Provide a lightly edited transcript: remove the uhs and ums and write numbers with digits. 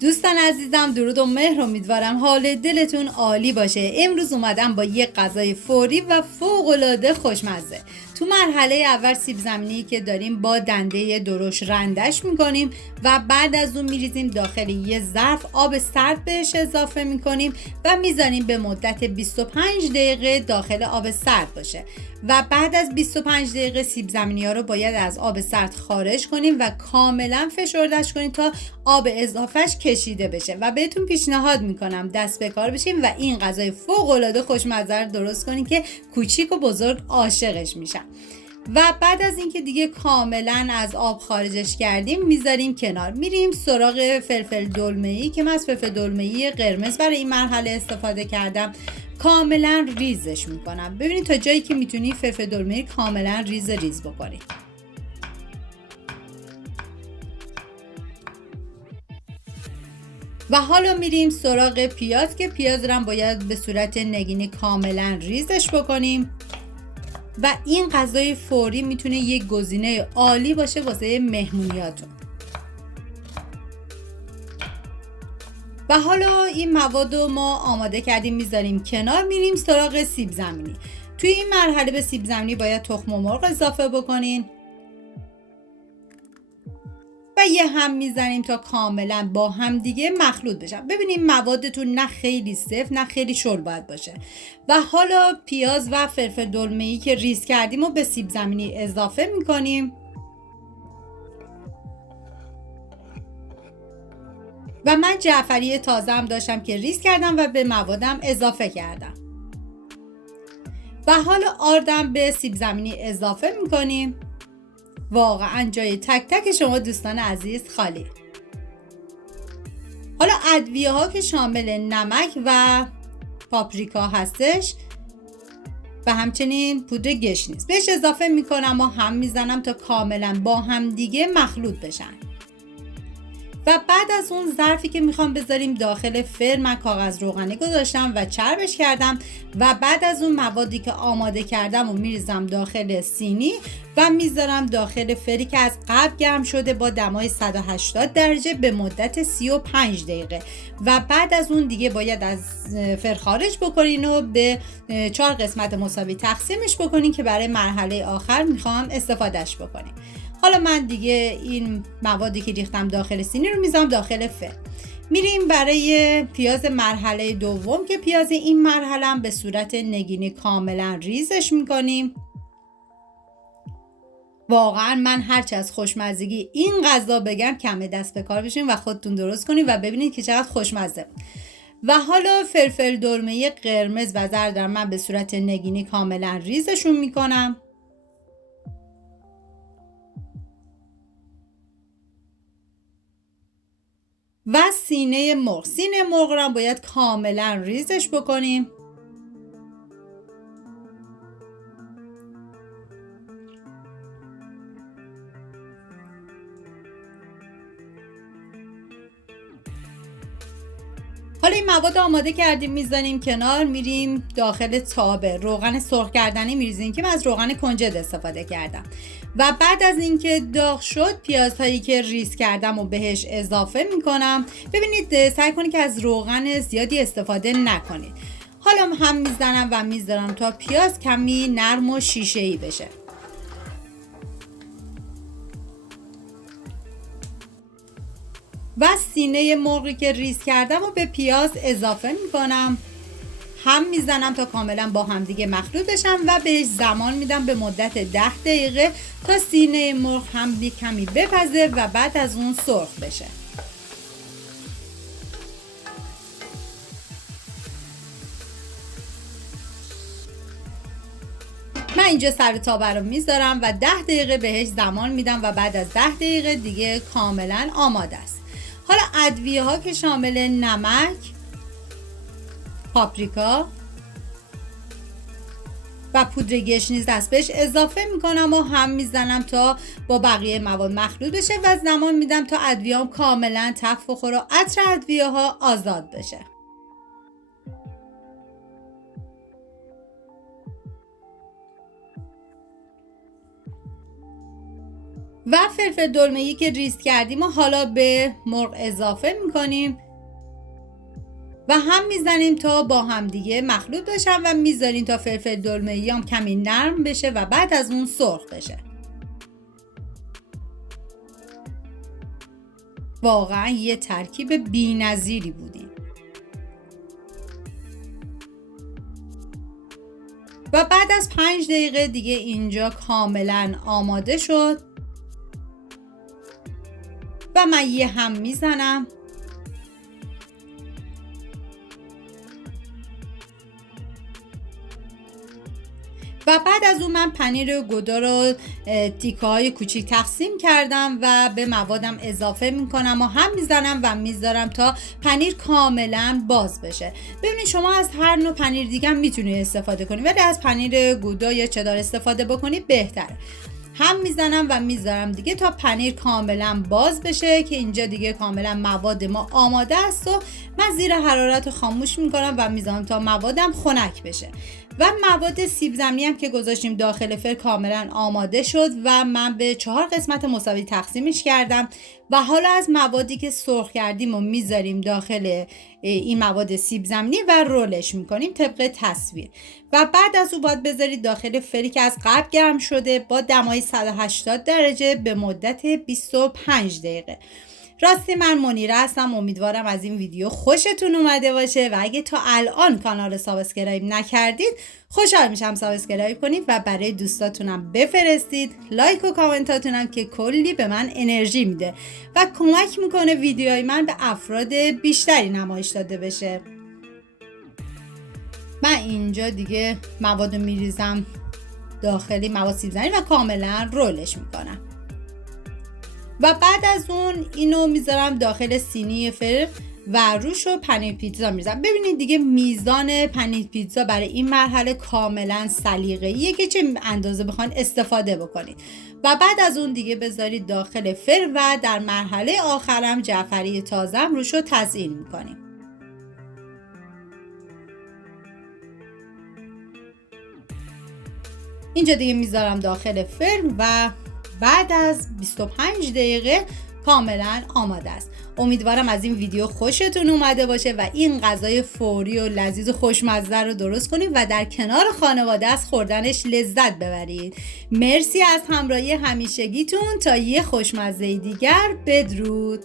دوستان عزیزم، درود و مهر. امیدوارم حال دلتون عالی باشه. امروز اومدم با یه غذای فوری و فوق‌العاده خوشمزه. تو مرحله اول سیب زمینی که داریم با دنده درشت رندش میکنیم و بعد از اون میریزیم داخل یه ظرف، آب سرد بهش اضافه میکنیم و میذاریم به مدت 25 دقیقه داخل آب سرد باشه و بعد از 25 دقیقه سیب زمینی ها رو باید از آب سرد خارج کنیم و کاملا فشردش کنیم تا آب اضافهش کشیده بشه و بهتون پیشنهاد میکنم دست به کار بشیم و این غذای فوق العاده خوشمزه رو درست کنیم که کوچیک و بزرگ عاشقش میشن. و بعد از اینکه دیگه کاملا از آب خارجش کردیم میذاریم کنار. میریم سراغ فلفل دلمه‌ای که من از فلفل دلمه‌ای قرمز برای این مرحله استفاده کردم. کاملا ریزش میکنم. ببینید تا جایی که میتونی فلفل دلمه‌ای کاملا ریز بکنید. و حالا میریم سراغ پیاز که پیاز رو هم باید به صورت نگینی کاملا ریزش بکنیم و این غذای فوری میتونه یک گزینه عالی باشه واسه مهمونیاتون. و حالا این مواد رو ما آماده کردیم میذاریم کنار. میریم سراغ سیب زمینی. توی این مرحله به سیب زمینی باید تخم مرغ اضافه بکنین و یه هم میزنیم تا کاملا با هم دیگه مخلوط بشن. ببینیم موادتون نه خیلی سفت نه خیلی شل باید باشه. و حالا پیاز و فلفل دلمه‌ای که ریز کردیم و به سیب زمینی اضافه میکنیم و من جعفری تازه هم داشتم که ریز کردم و به موادم اضافه کردم و حالا آردم به سیب زمینی اضافه میکنیم. واقعا جای تک تک شما دوستان عزیز خالی. حالا ادویه ها که شامل نمک و پاپریکا هستش و همچنین پودر گشنیز بهش اضافه میکنم و هم میزنم تا کاملا با هم دیگه مخلوط بشن. و بعد از اون ظرفی که میخوام بذاریم داخل فرن، من کاغذ روغنی گذاشتم و چربش کردم و بعد از اون موادی که آماده کردم و میریزم داخل سینی و میذارم داخل فری که از قبل گرم شده با دمای 180 درجه به مدت 35 دقیقه و بعد از اون دیگه باید از فر خارج بکنین و به 4 قسمت مساوی تقسیمش بکنین که برای مرحله آخر میخوام استفادهش بکنین. حالا من دیگه این موادی که ریختم داخل سینی رو میذارم داخل فر. میریم برای پیاز مرحله دوم که پیاز این مرحله هم به صورت نگینی کاملا ریزش میکنیم. واقعا من هرچی از خوشمزگی این غذا بگم کمه، دست به کار بشین و خودتون درست کنین و ببینید که چقدر خوشمزه. و حالا فلفل دلمه‌ای قرمز و زرد من به صورت نگینی کاملا ریزشون میکنم و سینه مرغ رو باید کاملا ریزش بکنیم حالا این مواد آماده کردیم میزنیم کنار. میریم داخل تابه روغن سرخ کردنی میریزیم که من از روغن کنجد استفاده کردم و بعد از اینکه داغ شد پیازهایی که ریز کردم و بهش اضافه میکنم. ببینید سعی کنید که از روغن زیادی استفاده نکنید. حالا هم میزنم و میذارم تا پیاز کمی نرم و شیشه‌ای بشه و سینه مرغی که ریز کردم و به پیاز اضافه میکنم. هم میزنم تا کاملا با هم دیگه مخلوط بشن و بهش زمان میدم به مدت 10 دقیقه تا سینه مرغ هم کمی بپزه و بعد از اون سرخ بشه. من اینجا سر تابه رو میذارم و 10 دقیقه بهش زمان میدم و بعد از 10 دقیقه دیگه کاملا آماده است. حالا ادویه ها که شامل نمک، پاپریکا و پودر گشنیز است بهش اضافه میکنم و هم میزنم تا با بقیه مواد مخلوط بشه و زمان میدم تا ادویه‌ام کاملا تف بخوره و عطر ادویه ها آزاد بشه. و فلفل دلمه‌ای که ریز کردیم و حالا به مرغ اضافه میکنیم و هم میزنیم تا با هم دیگه مخلوط بشن و میذاریم تا فلفل دلمه‌ای هم کمی نرم بشه و بعد از اون سرخ بشه. واقعا یه ترکیب بی‌نظیری بودیم. و بعد از 5 دقیقه دیگه اینجا کاملا آماده شد و من یه هم میزنم و بعد از اون من پنیر گودا رو تیکه های کوچیک تقسیم کردم و به موادم اضافه میکنم و هم میزنم و میذارم تا پنیر کاملا باز بشه. ببینید شما از هر نوع پنیر دیگه هم میتونید استفاده کنید ولی از پنیر گودا یا چدار استفاده بکنید بهتره. هم میزنم و میذارم دیگه تا پنیر کاملا باز بشه که اینجا دیگه کاملا مواد ما آماده است و من زیر حرارت رو خاموش میکنم و میذارم تا موادم خنک بشه. و مواد سیب زمینی هم که گذاشتیم داخل فر کاملا آماده شد و من به 4 قسمت مساوی تقسیمش کردم و حالا از موادی که سرخ کردیم و میذاریم داخل این مواد سیب زمینی و رولش میکنیم طبق تصویر و بعد از اون باید بذارید داخل فری که از قبل گرم شده با دمای 180 درجه به مدت 25 دقیقه. راستی من منیره هستم، امیدوارم از این ویدیو خوشتون اومده باشه و اگه تا الان کانال رو سابسکرایب نکردید خوشحال میشم سابسکرایب کنید و برای دوستاتونم بفرستید. لایک و کامنتاتونم که کلی به من انرژی میده و کمک میکنه ویدیوهای من به افراد بیشتری نمایش داده بشه. من اینجا دیگه مواد رو میریزم داخلی مواد سیب زمینی و کاملا رولش میکنم و بعد از اون اینو میذارم داخل سینی فر و روش رو پنیر پیتزا میذارم. ببینید دیگه میزان پنیر پیتزا برای این مرحله کاملا سلیقه‌ایه که چه اندازه بخواید استفاده بکنید و بعد از اون دیگه بذارید داخل فر و در مرحله آخرم جعفری تازم روش رو تزیین میکنیم. اینجا دیگه میذارم داخل فرن و بعد از 25 دقیقه کاملا آماده است. امیدوارم از این ویدیو خوشتون اومده باشه و این غذای فوری و لذیذ و خوشمزه رو درست کنید و در کنار خانواده از خوردنش لذت ببرید. مرسی از همراهی همیشگیتون. تا یه خوشمزه دیگر، بدرود.